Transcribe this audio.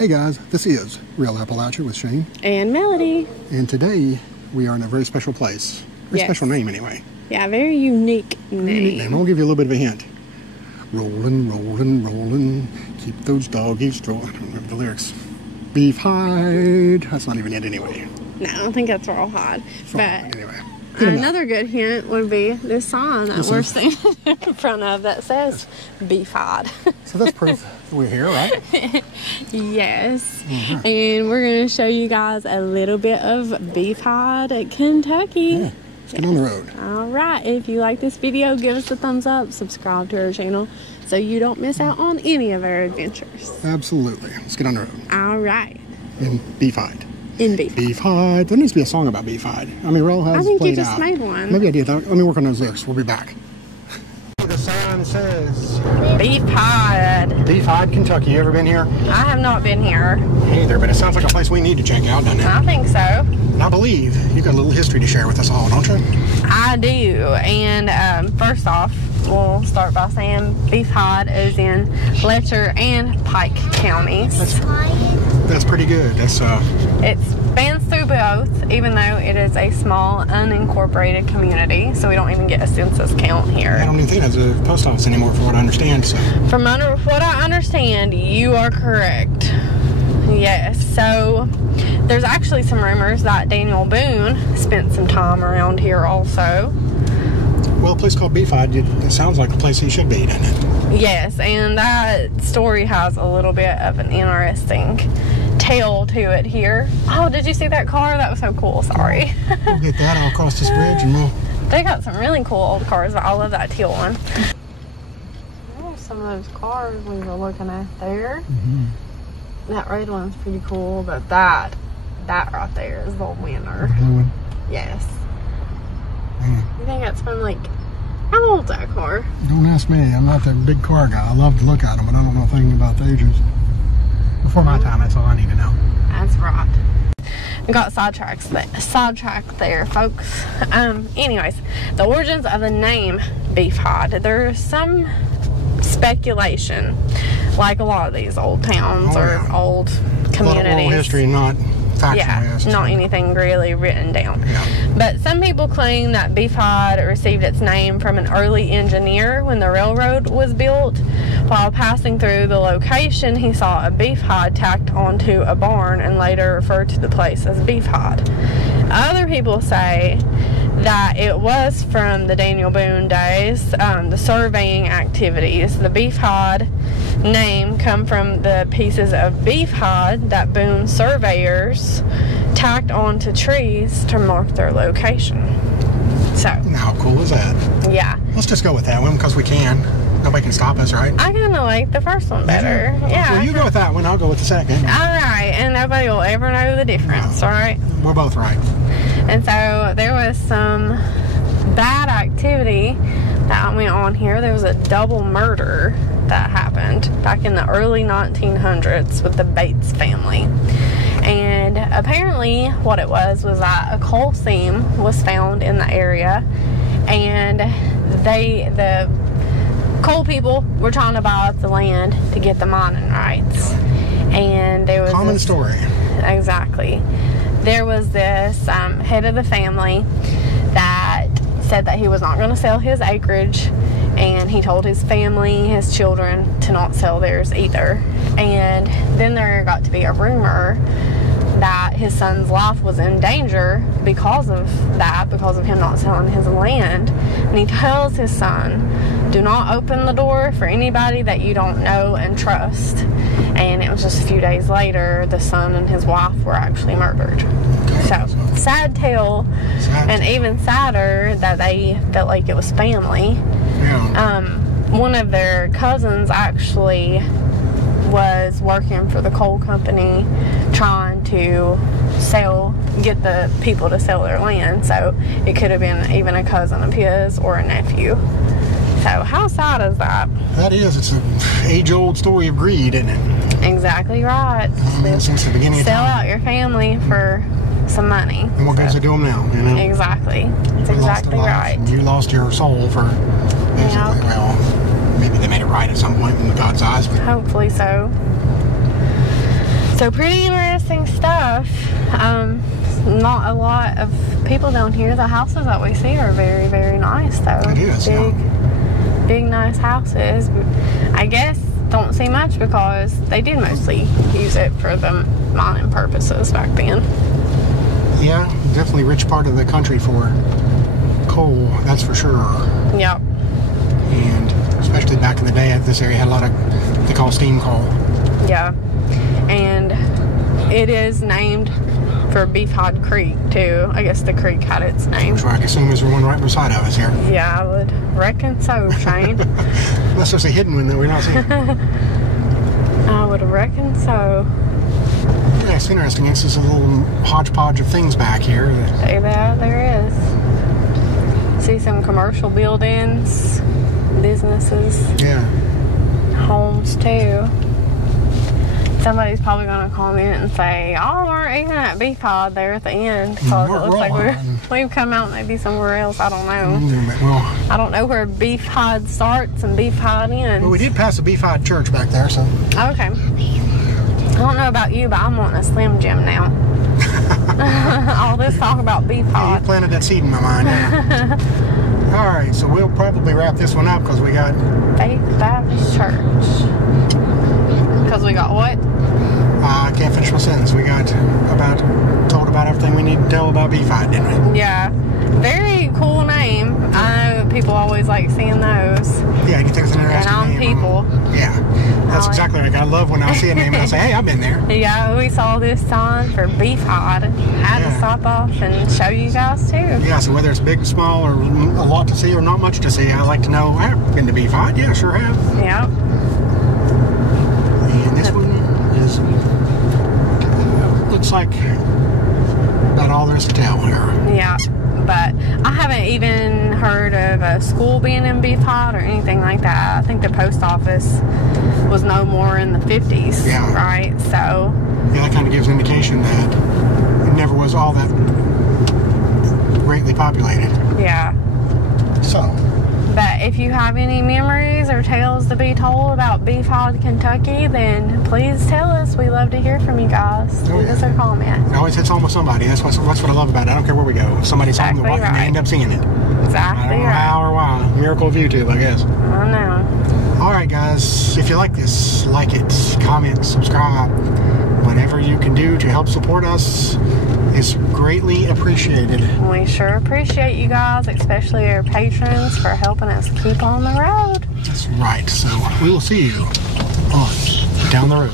Hey guys, this is Real Appalachia with Shane and Melody. And today we are in a very special place. Very special name anyway. Yeah, very unique name. I'll give you a little bit of a hint. Rollin', rollin', rollin', keep those doggies strolling. I don't remember the lyrics. Beefhide. That's not even it anyway. No, I don't think that's Rawhide. But anyway. Another good hint would be this sign that we're standing in front of that says Beefhide. So that's proof that we're here, right? Yes. Mm-hmm. And we're going to show you guys a little bit of Beefhide, Kentucky. Yeah. Let's get on the road. All right. If you like this video, give us a thumbs up, subscribe to our channel so you don't miss out on any of our adventures. Absolutely. Let's get on the road. All right. In Beefhide. In Beefhide. Beefhide. There needs to be a song about Beefhide. I mean, Roll has I think played you just out. made one. Maybe I did. Let me work on those lyrics. We'll be back. The sign says Beefhide. Beefhide, Kentucky. You ever been here? I have not been here. Either, but it sounds like a place we need to check out, doesn't it? I think so. And I believe you've got a little history to share with us all, don't you? I do. And first off, we'll start by saying Beefhide is in Letcher and Pike counties. That's pretty good. It spans through both, even though it is a small, unincorporated community, so we don't even get a census count here. I don't even think there's a post office anymore, from what I understand. So. From what I understand, you are correct. Yes. So there's actually some rumors that Daniel Boone spent some time around here also. Well, a place called Beefhide, it sounds like a place he should be, doesn't it? Yes, and that story has a little bit of an interesting tale to it here. Oh, did you see that car? That was so cool. Sorry. We'll get that all across this bridge and we'll... They got some really cool old cars, but I love that teal one. There's some of those cars we were looking at there. Mm-hmm. That red one's pretty cool, but that right there is the winner. The blue one? Yes. Mm. You think that's from like, how old's that car? Don't ask me. I'm not that big car guy. I love to look at them, but I don't know anything about the ages. Before my time, that's all I need to know. That's right. We got sidetracked there, folks. Anyways, the origins of the name Beefhide. There's some speculation, like a lot of these old towns or old communities. A lot of oral history, not factual. Not anything really written down. Yeah. But some people claim that Beefhide received its name from an early engineer when the railroad was built. While passing through the location, he saw a beefhide tacked onto a barn and later referred to the place as Beefhide. Other people say that it was from the Daniel Boone days, the surveying activities. The Beefhide name come from the pieces of beefhide that Boone surveyors tacked onto trees to mark their location. So, how cool is that? Yeah. Let's just go with that one because we can. Nobody can stop us, right? I kind of like the first one better. Yeah. Well, you go with that one, I'll go with the second. All right, and nobody will ever know the difference, all right? We're both right. And so there was some bad activity that went on here. There was a double murder that happened back in the early 1900s with the Bates family. And apparently what it was that a coal seam was found in the area, and the coal people were trying to buy up the land to get the mining rights. And there was common story. Exactly. There was this head of the family that said that he was not going to sell his acreage, and he told his family, his children, to not sell theirs either. And then there got to be a rumor that his son's life was in danger because of him not selling his land. And he tells his son, do not open the door for anybody that you don't know and trust. And it was just a few days later, the son and his wife were actually murdered. So, sad tale, and even sadder that they felt like it was family. Yeah. One of their cousins actually was working for the coal company trying to get the people to sell their land. So it could have been even a cousin of his or a nephew. So how sad is that? That is. It's an age-old story of greed, isn't it? Exactly right. Since the beginning of time. Sell out your family for some money. And what goes to do them now, you know? Exactly. That's exactly right. You lost your soul for basically, well, maybe they made it right at some point in God's eyes. But... hopefully so. So pretty interesting stuff. Not a lot of people down here. The houses that we see are very, very nice, though. It is, big, nice houses. I guess don't see much because they did mostly use it for the mining purposes back then. Yeah, definitely rich part of the country for coal, that's for sure. Yep. And especially back in the day, this area had a lot of what they call steam coal. Yeah. And it is named for Beefhide Creek, too. I guess the creek had its name. Which I assume is the one right beside of us here. Yeah, I would reckon so, Shane. Unless there's a hidden one that we're not seeing. I would reckon so. Yeah, it's interesting. It's just a little hodgepodge of things back here. Yeah, there is. See some commercial buildings, businesses. Yeah. Homes, too. Somebody's probably going to comment and say, oh, we're even at Beefhide there at the end. Because it looks like we've come out maybe somewhere else. I don't know. Well, I don't know where Beefhide starts and Beefhide ends. Well, we did pass a Beefhide church back there, so. Okay. I don't know about you, but I'm wanting a Slim Jim now. All this talk about Beefhide. Yeah, you planted that seed in my mind. Yeah. All right, so we'll probably wrap this one up because we got Faith Baptist Church. Because we got what? I can't finish my sentence. We got told about everything we need to tell about Beefhide, didn't we? Yeah. Very cool name. I know people always like seeing those. Yeah, you think it's an interesting and name. people. Yeah, that's exactly right. I love when I see a name and I say, hey, I've been there. Yeah, we saw this sign for Beefhide. Had to stop off and show you guys too. Yeah, so whether it's big, small, or a lot to see or not much to see, I like to know, I've been to Beefhide. Yeah, sure have. Yep. And this one is, looks like about all there is to tell here. Yeah, but I haven't even heard of a school being in Beefhide or anything like that. I think the post office was no more in the 50s, right? So yeah, that kind of gives an indication that it never was all that greatly populated. Yeah. So. But if you have any memories or tales to be told about Beefhide, Kentucky, then please tell us. We love to hear from you guys. Leave us a comment. It always hits home with somebody. That's what I love about it. I don't care where we go. If somebody's home and they end up seeing it. Exactly. I don't know how or why. Miracle of YouTube, I guess. I know. All right, guys. If you like this, like it, comment, subscribe. Whatever you can do to help support us is greatly appreciated. We sure appreciate you guys, especially our patrons, for helping us keep on the road. That's right. So we will see you on Down the Road.